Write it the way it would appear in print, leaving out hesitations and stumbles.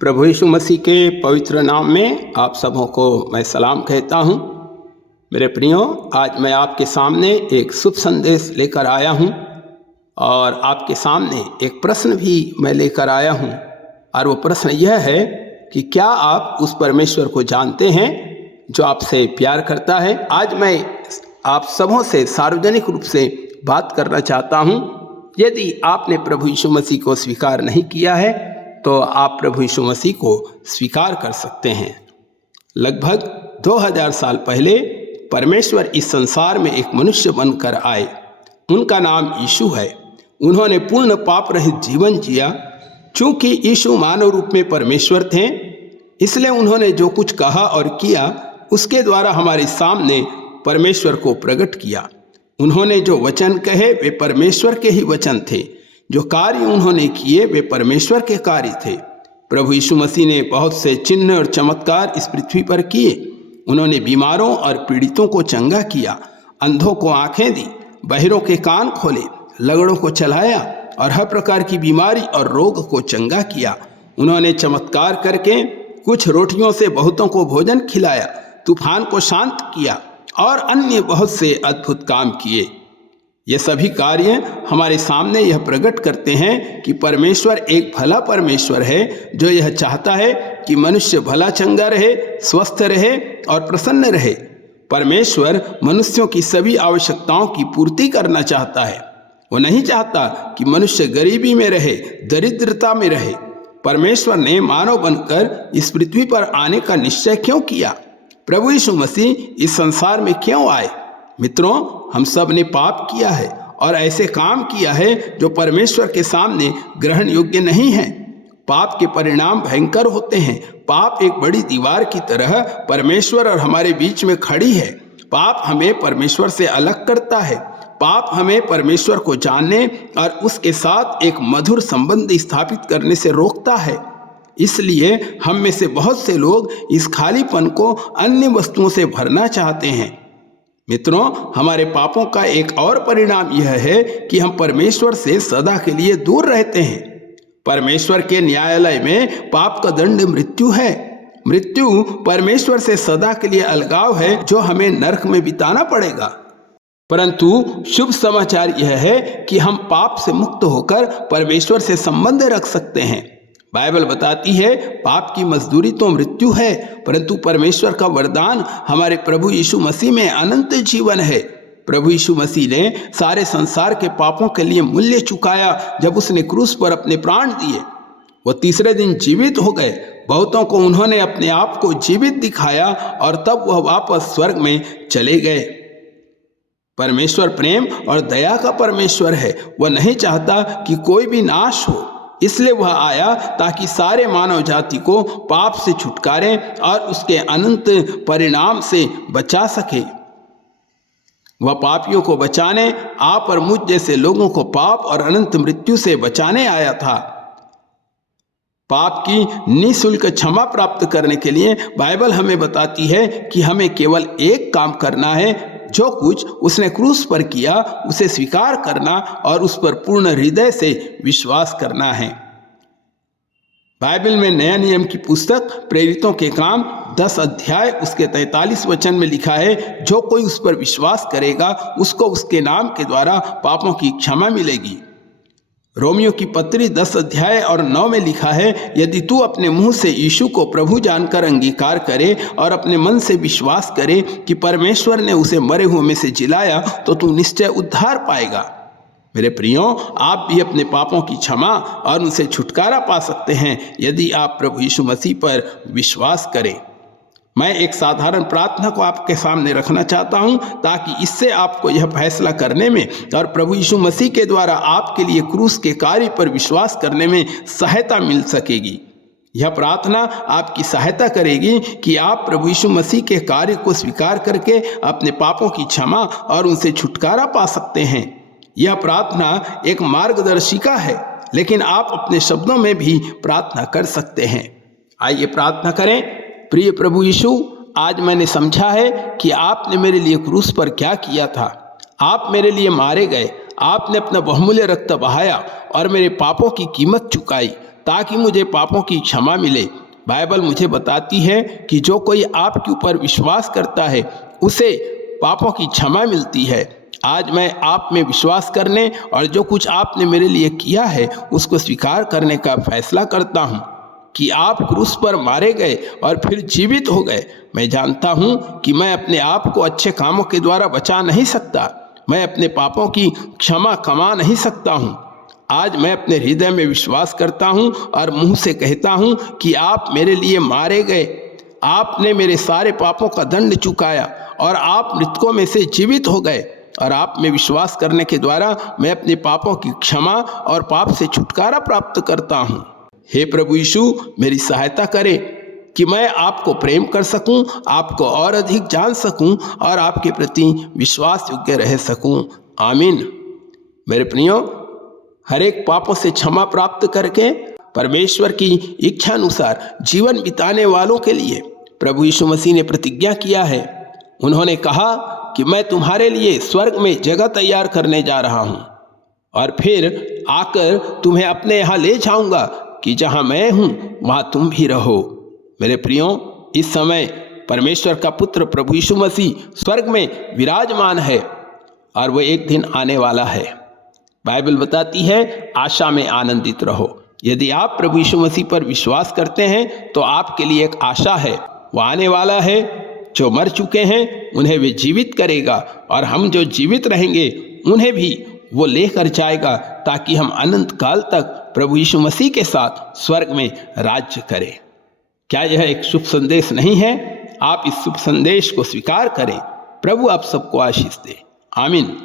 प्रभु यीशु मसीह के पवित्र नाम में आप सबों को मैं सलाम कहता हूँ। मेरे प्रियो, आज मैं आपके सामने एक शुभ संदेश लेकर आया हूँ और आपके सामने एक प्रश्न भी मैं लेकर आया हूँ। और वो प्रश्न यह है कि क्या आप उस परमेश्वर को जानते हैं जो आपसे प्यार करता है। आज मैं आप सबों से सार्वजनिक रूप से बात करना चाहता हूँ। यदि आपने प्रभु यीशु मसीह को स्वीकार नहीं किया है तो आप प्रभु यीशु मसीह को स्वीकार कर सकते हैं। लगभग 2000 साल पहले परमेश्वर इस संसार में एक मनुष्य बनकर आए। उनका नाम यीशु है। उन्होंने पूर्ण पाप रहित जीवन जिया। चूंकि यीशु मानव रूप में परमेश्वर थे, इसलिए उन्होंने जो कुछ कहा और किया उसके द्वारा हमारे सामने परमेश्वर को प्रकट किया। उन्होंने जो वचन कहे वे परमेश्वर के ही वचन थे। जो कार्य उन्होंने किए वे परमेश्वर के कार्य थे। प्रभु यीशु मसीह ने बहुत से चिन्ह और चमत्कार इस पृथ्वी पर किए। उन्होंने बीमारों और पीड़ितों को चंगा किया, अंधों को आंखें दी, बहरों के कान खोले, लगड़ों को चलाया और हर प्रकार की बीमारी और रोग को चंगा किया। उन्होंने चमत्कार करके कुछ रोटियों से बहुतों को भोजन खिलाया, तूफान को शांत किया और अन्य बहुत से अद्भुत काम किए। ये सभी कार्य हमारे सामने यह प्रकट करते हैं कि परमेश्वर एक भला परमेश्वर है जो यह चाहता है कि मनुष्य भला चंगा रहे, स्वस्थ रहे और प्रसन्न रहे। परमेश्वर मनुष्यों की सभी आवश्यकताओं की पूर्ति करना चाहता है। वो नहीं चाहता कि मनुष्य गरीबी में रहे, दरिद्रता में रहे। परमेश्वर ने मानव बनकर इस पृथ्वी पर आने का निश्चय क्यों किया? प्रभु यीशु मसीह इस संसार में क्यों आए? मित्रों, हम सब ने पाप किया है और ऐसे काम किया है जो परमेश्वर के सामने ग्रहण योग्य नहीं है। पाप के परिणाम भयंकर होते हैं। पाप एक बड़ी दीवार की तरह परमेश्वर और हमारे बीच में खड़ी है। पाप हमें परमेश्वर से अलग करता है। पाप हमें परमेश्वर को जानने और उसके साथ एक मधुर संबंध स्थापित करने से रोकता है। इसलिए हम में से बहुत से लोग इस खालीपन को अन्य वस्तुओं से भरना चाहते हैं। मित्रों, हमारे पापों का एक और परिणाम यह है कि हम परमेश्वर से सदा के लिए दूर रहते हैं। परमेश्वर के न्यायालय में पाप का दंड मृत्यु है। मृत्यु परमेश्वर से सदा के लिए अलगाव है जो हमें नरक में बिताना पड़ेगा। परंतु शुभ समाचार यह है कि हम पाप से मुक्त होकर परमेश्वर से संबंध रख सकते हैं। बाइबल बताती है पाप की मजदूरी तो मृत्यु है, परंतु परमेश्वर का वरदान हमारे प्रभु यीशु मसीह में अनंत जीवन है। प्रभु यीशु मसीह ने सारे संसार के पापों के लिए मूल्य चुकाया जब उसने क्रूस पर अपने प्राण दिए। वो तीसरे दिन जीवित हो गए। बहुतों को उन्होंने अपने आप को जीवित दिखाया और तब वह वापस स्वर्ग में चले गए। परमेश्वर प्रेम और दया का परमेश्वर है। वह नहीं चाहता कि कोई भी नाश हो, इसलिए वह आया ताकि सारे मानव जाति को पाप से छुटकारे और उसके अनंत परिणाम से बचा सके। वह पापियों को बचाने, आप और मुझ जैसे लोगों को पाप और अनंत मृत्यु से बचाने आया था। पाप की निःशुल्क क्षमा प्राप्त करने के लिए बाइबल हमें बताती है कि हमें केवल एक काम करना है। जो कुछ उसने क्रूस पर किया उसे स्वीकार करना और उस पर पूर्ण हृदय से विश्वास करना है। बाइबल में नया नियम की पुस्तक प्रेरितों के काम 10 अध्याय उसके 43 वचन में लिखा है, जो कोई उस पर विश्वास करेगा उसको उसके नाम के द्वारा पापों की क्षमा मिलेगी। रोमियो की पत्री 10 अध्याय और 9 में लिखा है, यदि तू अपने मुंह से यीशु को प्रभु जानकर अंगीकार करे और अपने मन से विश्वास करे कि परमेश्वर ने उसे मरे हुए में से जिलाया तो तू निश्चय उद्धार पाएगा। मेरे प्रियो, आप भी अपने पापों की क्षमा और उनसे छुटकारा पा सकते हैं यदि आप प्रभु यीशु मसीह पर विश्वास करें। मैं एक साधारण प्रार्थना को आपके सामने रखना चाहता हूं ताकि इससे आपको यह फैसला करने में और प्रभु यीशु मसीह के द्वारा आपके लिए क्रूस के कार्य पर विश्वास करने में सहायता मिल सकेगी। यह प्रार्थना आपकी सहायता करेगी कि आप प्रभु यीशु मसीह के कार्य को स्वीकार करके अपने पापों की क्षमा और उनसे छुटकारा पा सकते हैं। यह प्रार्थना एक मार्गदर्शिका है, लेकिन आप अपने शब्दों में भी प्रार्थना कर सकते हैं। आइए प्रार्थना करें। प्रिय प्रभु यीशु, आज मैंने समझा है कि आपने मेरे लिए क्रूस पर क्या किया था। आप मेरे लिए मारे गए। आपने अपना बहुमूल्य रक्त बहाया और मेरे पापों की कीमत चुकाई। ताकि मुझे पापों की क्षमा मिले। बाइबल मुझे बताती है कि जो कोई आपके ऊपर विश्वास करता है उसे पापों की क्षमा मिलती है। आज मैं आप में विश्वास करने और जो कुछ आपने मेरे लिए किया है उसको स्वीकार करने का फैसला करता हूँ कि आप क्रूस पर मारे गए और फिर जीवित हो गए। मैं जानता हूँ कि मैं अपने आप को अच्छे कामों के द्वारा बचा नहीं सकता, मैं अपने पापों की क्षमा कमा नहीं सकता हूँ। आज मैं अपने हृदय में विश्वास करता हूँ और मुंह से कहता हूँ कि आप मेरे लिए मारे गए, आपने मेरे सारे पापों का दंड चुकाया और आप मृतकों में से जीवित हो गए। और आप में विश्वास करने के द्वारा मैं अपने पापों की क्षमा और पाप से छुटकारा प्राप्त करता हूँ। हे प्रभु यीशु, मेरी सहायता करें कि मैं आपको प्रेम कर सकूं, आपको और अधिक जान सकूं और आपके प्रति विश्वास योग्य रह सकूं। आमीन। मेरे प्रियो, हर एक पापों से क्षमा प्राप्त करके परमेश्वर की इच्छा अनुसार जीवन बिताने वालों के लिए प्रभु यीशु मसीह ने प्रतिज्ञा किया है। उन्होंने कहा कि मैं तुम्हारे लिए स्वर्ग में जगह तैयार करने जा रहा हूँ और फिर आकर तुम्हें अपने यहाँ ले जाऊँगा कि जहाँ मैं हूँ वहाँ तुम भी रहो। मेरे प्रियो, इस समय परमेश्वर का पुत्र प्रभु यीशु मसीह स्वर्ग में विराजमान है और वो एक दिन आने वाला है। बाइबल बताती है, आशा में आनंदित रहो। यदि आप प्रभु यीशु मसीह पर विश्वास करते हैं तो आपके लिए एक आशा है, वो आने वाला है। जो मर चुके हैं उन्हें वे जीवित करेगा और हम जो जीवित रहेंगे उन्हें भी वो लेकर जाएगा ताकि हम अनंत काल तक प्रभु यीशु मसीह के साथ स्वर्ग में राज्य करें। क्या यह एक शुभ संदेश नहीं है? आप इस शुभ संदेश को स्वीकार करें। प्रभु आप सबको आशीष दे। आमीन।